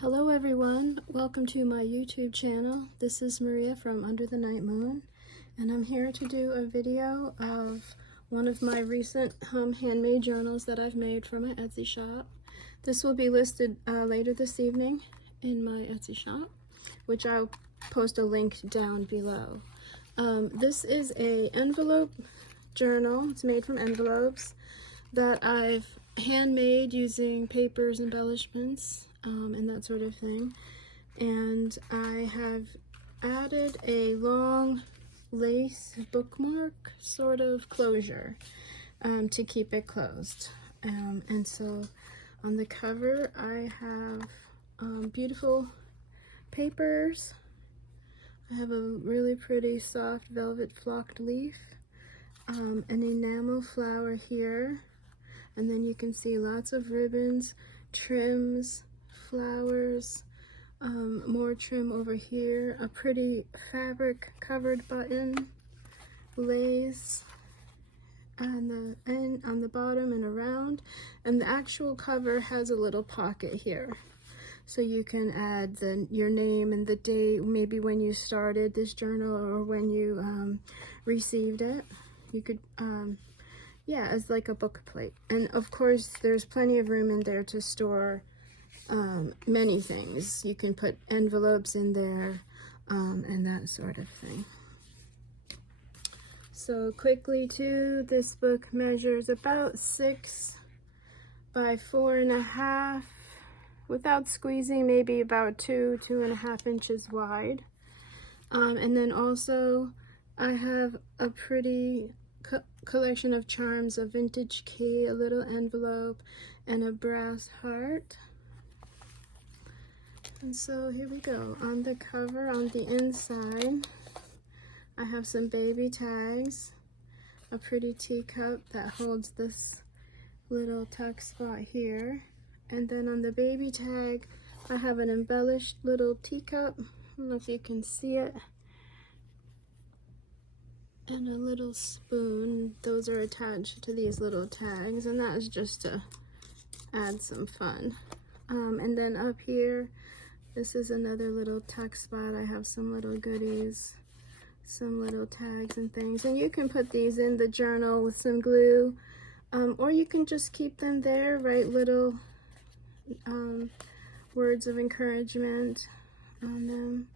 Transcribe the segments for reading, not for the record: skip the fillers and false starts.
Hello everyone, welcome to my YouTube channel. This is Maria from Underthenightmoon, and I'm here to do a video of one of my recent handmade journals that I've made for my Etsy shop. This will be listed later this evening in my Etsy shop, which I'll post a link down below. This is a envelope journal. It's made from envelopes that I've handmade using papers, embellishments, and that sort of thing. And I have added a long lace bookmark sort of closure to keep it closed. And so on the cover I have beautiful papers. I have a really pretty soft velvet flocked leaf, an enamel flower here, and then you can see lots of ribbons, trims, flowers, more trim over here, a pretty fabric covered button, lace on the bottom and around, and the actual cover has a little pocket here. So you can add your name and the date, maybe when you started this journal or when you received it. You could, yeah, as like a book plate. And of course, there's plenty of room in there to store many things. You can put envelopes in there and that sort of thing. So quickly too, this book measures about 6 by 4.5, without squeezing, maybe about 2.5 inches wide. And then also I have a pretty collection of charms, a vintage key, a little envelope, and a brass heart. And so here we go. On the cover, on the inside, I have some baby tags, a pretty teacup that holds this little tuck spot here, and then on the baby tag I have an embellished little teacup. I don't know if you can see it, and a little spoon. Those are attached to these little tags, and that is just to add some fun. And then up here, this is another little tuck spot. I have some little goodies, some little tags and things, and you can put these in the journal with some glue, or you can just keep them there, write little words of encouragement on them,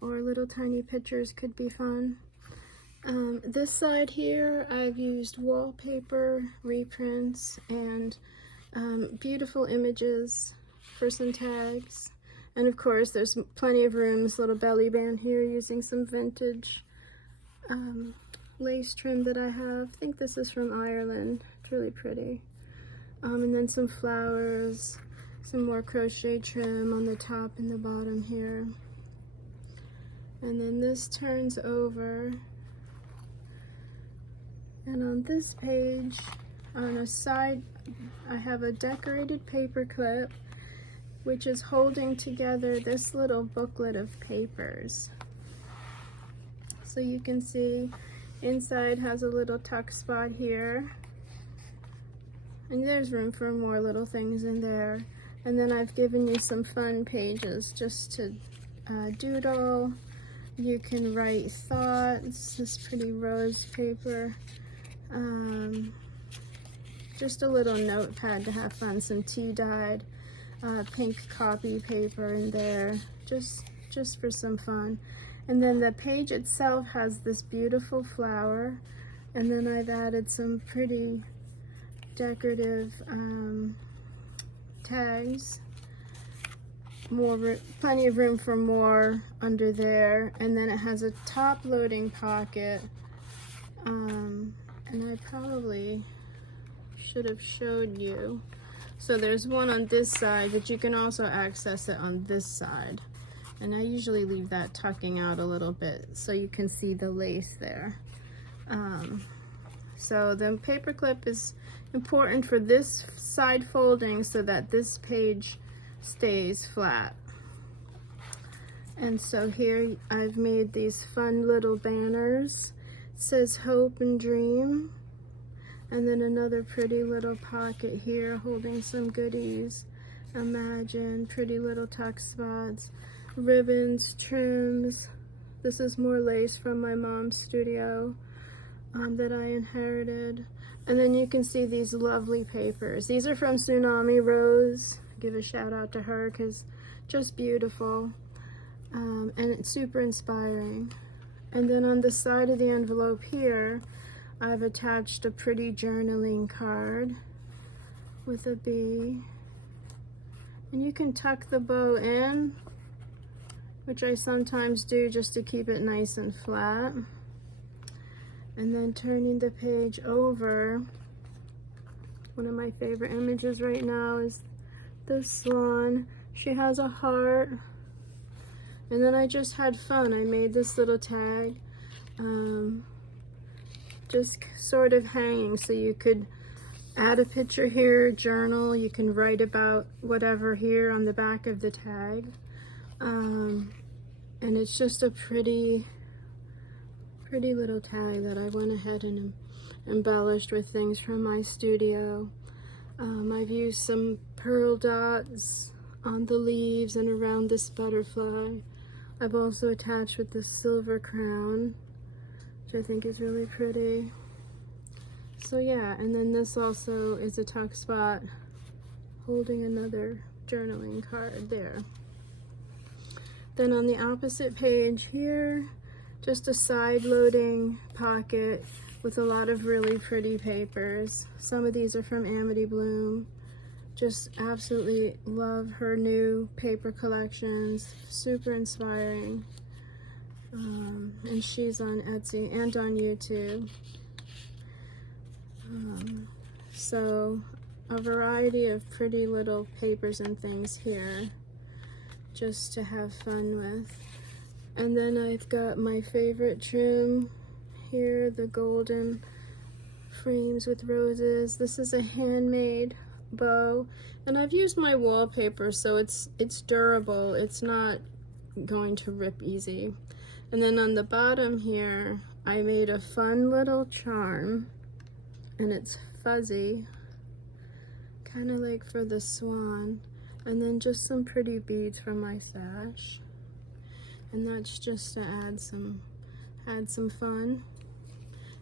or little tiny pictures could be fun. This side here, I've used wallpaper, reprints, and beautiful images for some tags. And of course, there's plenty of room, this little belly band here, using some vintage lace trim that I have. I think this is from Ireland. It's really pretty. And then some flowers, some more crochet trim on the top and the bottom here. And then this turns over. And on this page, on a side, I have a decorated paper clip, which is holding together this little booklet of papers. So you can see inside has a little tuck spot here, and there's room for more little things in there. And then I've given you some fun pages just to doodle. You can write thoughts, this pretty rose paper. Just a little notepad to have fun, some tea dyed pink copy paper in there, just for some fun. And then the page itself has this beautiful flower, and then I've added some pretty decorative tags, plenty of room for more under there. And then it has a top loading pocket, and I probably should have showed you. So there's one on this side, but you can also access it on this side. And I usually leave that tucking out a little bit so you can see the lace there. So the paper clip is important for this side folding so that this page stays flat. And so here I've made these fun little banners. It says hope and dream. And then another pretty little pocket here holding some goodies. Imagine, pretty little tuck spots, ribbons, trims. This is more lace from my mom's studio that I inherited. And then you can see these lovely papers. These are from Tsunami Rose. Give a shout out to her because just beautiful. And it's super inspiring. And then on the side of the envelope here, I've attached a pretty journaling card with a bee. And you can tuck the bow in, which I sometimes do just to keep it nice and flat. And then turning the page over, one of my favorite images right now is this swan. She has a heart. And then I just had fun. I made this little tag, just sort of hanging, so you could add a picture here, journal, you can write about whatever here on the back of the tag. And it's just a pretty little tag that I went ahead and embellished with things from my studio. I've used some pearl dots on the leaves and around this butterfly. I've also attached with this silver crown, which I think is really pretty. So yeah, and then this also is a tuck spot holding another journaling card there. Then on the opposite page here, just a side loading pocket with a lot of really pretty papers. Some of these are from Amity Bloom. Just absolutely love her new paper collections, super inspiring. And she's on Etsy and on YouTube. So a variety of pretty little papers and things here just to have fun with. And then I've got my favorite trim here, the golden frames with roses. This is a handmade bow, and I've used my wallpaper, so it's durable. It's not going to rip easy. And then on the bottom here, I made a fun little charm, and it's fuzzy, kind of like for the swan. And then just some pretty beads from my stash. And that's just to add some fun.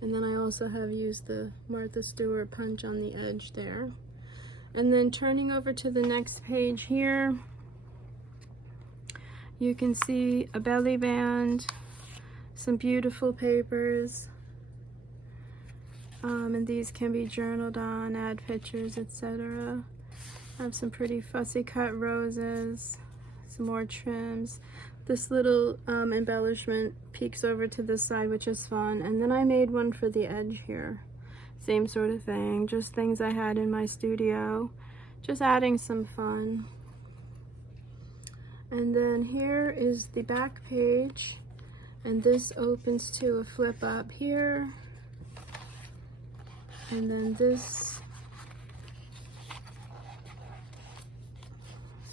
And then I also have used the Martha Stewart punch on the edge there. And then turning over to the next page here, you can see a belly band, some beautiful papers, and these can be journaled on, add pictures, etc. I have some pretty fussy cut roses, some more trims. This little embellishment peeks over to this side, which is fun. And then I made one for the edge here. Same sort of thing, just things I had in my studio, just adding some fun. And then here is the back page, and this opens to a flip up here. And then this,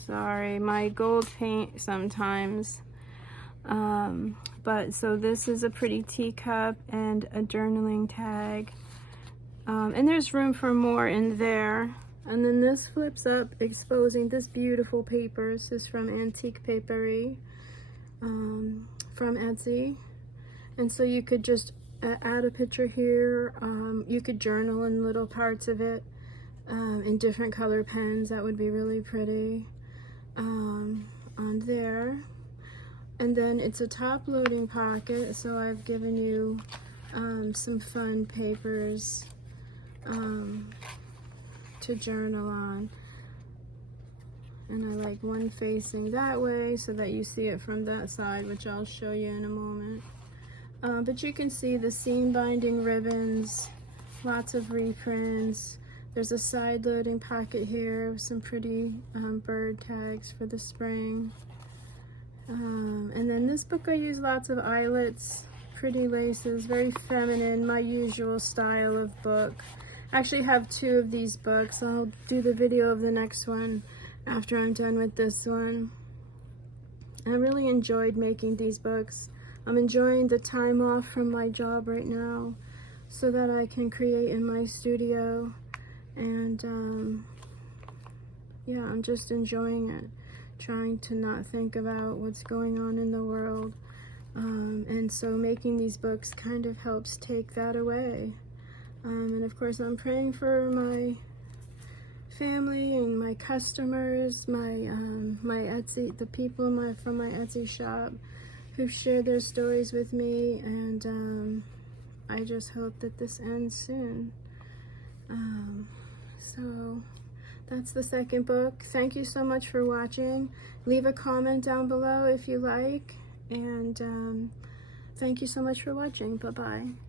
sorry, my gold paint sometimes. But so this is a pretty teacup and a journaling tag. And there's room for more in there. And then this flips up, exposing this beautiful paper. This is from Antique Paperie, from Etsy. And so you could just add a picture here. You could journal in little parts of it in different color pens. That would be really pretty on there. And then it's a top loading pocket, so I've given you some fun papers to journal on. And I like one facing that way so that you see it from that side, which I'll show you in a moment. But you can see the seam binding ribbons, lots of reprints. There's a side loading pocket here with some pretty bird tags for the spring. And then this book I use lots of eyelets, pretty laces, very feminine, my usual style of book. I actually have two of these books. I'll do the video of the next one after I'm done with this one. I really enjoyed making these books. I'm enjoying the time off from my job right now so that I can create in my studio and yeah, I'm just enjoying it, trying to not think about what's going on in the world. And so making these books kind of helps take that away. And of course, I'm praying for my family and my customers, my Etsy, the people from my Etsy shop who've shared their stories with me, and I just hope that this ends soon. So that's the second book. Thank you so much for watching. Leave a comment down below if you like, and thank you so much for watching. Bye-bye.